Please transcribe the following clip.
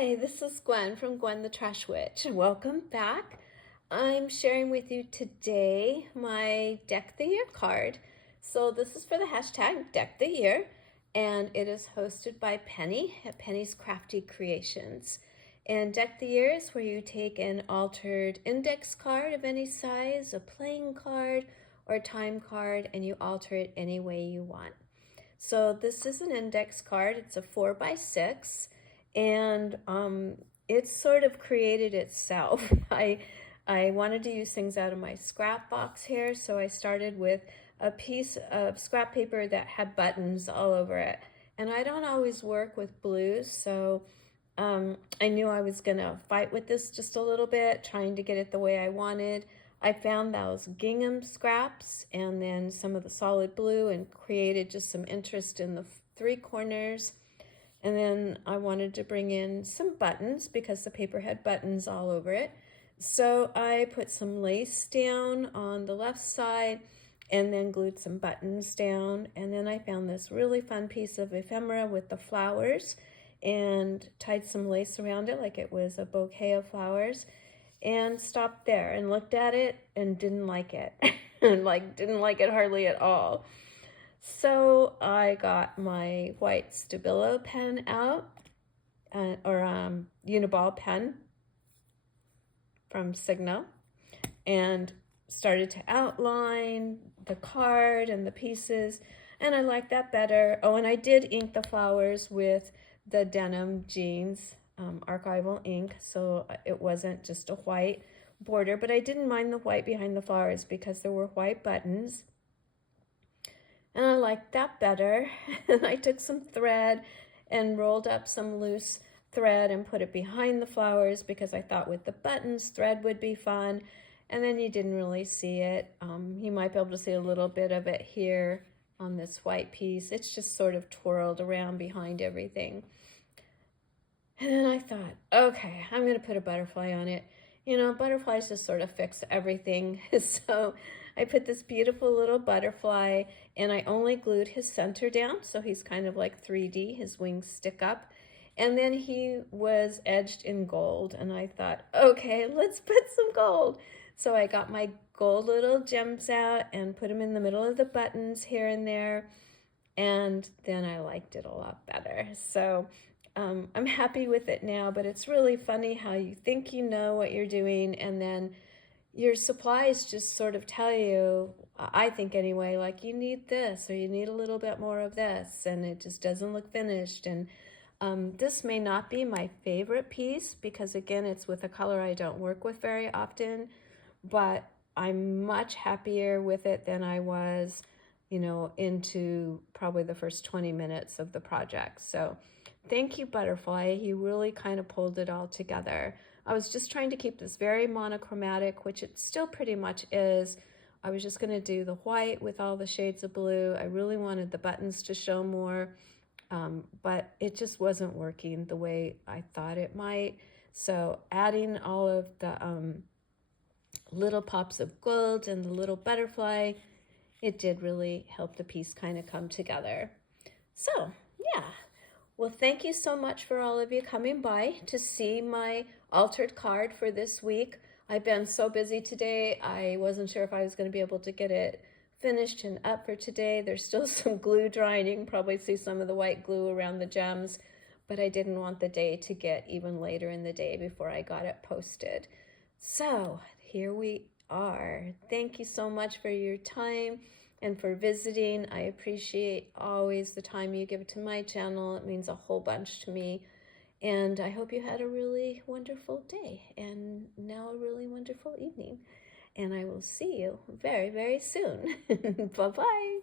Hi, this is Gwen from Gwen the Trash Witch. Welcome back. I'm sharing with you today my Deck the Year card. So this is for the hashtag Deck the Year, and it is hosted by Penny at Penny's Crafty Creations. And Deck the Year is where you take an altered index card of any size, a playing card, or a time card, and you alter it any way you want. So this is an index card. It's a 4x6, and it's sort of created itself. I wanted to use things out of my scrap box here, so I started with a piece of scrap paper that had buttons all over it. And I don't always work with blues, so I knew I was gonna fight with this just a little bit, trying to get it the way I wanted. I found those gingham scraps and then some of the solid blue and created just some interest in the three corners. And then I wanted to bring in some buttons because the paper had buttons all over it. So I put some lace down on the left side and then glued some buttons down. And then I found this really fun piece of ephemera with the flowers and tied some lace around it like it was a bouquet of flowers, and stopped there and looked at it and didn't like it. And didn't like it hardly at all. So I got my white Stabilo pen out, or Uniball pen from Signo, and started to outline the card and the pieces, and I like that better. Oh, and I did ink the flowers with the denim jeans archival ink, so it wasn't just a white border, but I didn't mind the white behind the flowers because there were white buttons, and I liked that better. And I took some thread and rolled up some loose thread and put it behind the flowers because I thought with the buttons thread would be fun. And then you didn't really see it. You might be able to see a little bit of it here on this white piece. It's just sort of twirled around behind everything. And then I thought, okay, I'm going to put a butterfly on it. You know, butterflies just sort of fix everything. So I put this beautiful little butterfly, and I only glued his center down, so he's kind of like 3D. His wings stick up. And then he was edged in gold, and I thought, okay, let's put some gold. So I got my gold little gems out and put them in the middle of the buttons here and there, and then I liked it a lot better. So I'm happy with it now, but it's really funny how you think you know what you're doing, and then your supplies just sort of tell you, I think anyway, like you need this or you need a little bit more of this, and it just doesn't look finished. And this may not be my favorite piece because, again, it's with a color I don't work with very often, but I'm much happier with it than I was, you know, into probably the first 20 minutes of the project. So thank you, Butterfly. You really kind of pulled it all together. I was just trying to keep this very monochromatic, which it still pretty much is. I was just going to do the white with all the shades of blue. I really wanted the buttons to show more, but it just wasn't working the way I thought it might. So adding all of the little pops of gold and the little butterfly, it did really help the piece kind of come together. So yeah, well, thank you so much for all of you coming by to see my altered card for this week. I've been so busy today, I wasn't sure if I was going to be able to get it finished and up for today. There's still some glue drying. You can probably see some of the white glue around the gems, but I didn't want the day to get even later in the day before I got it posted. So here we are. Thank you so much for your time and for visiting. I appreciate always the time you give to my channel. It means a whole bunch to me. And I hope you had a really wonderful day and now a really wonderful evening. And I will see you very, very soon. Bye-bye.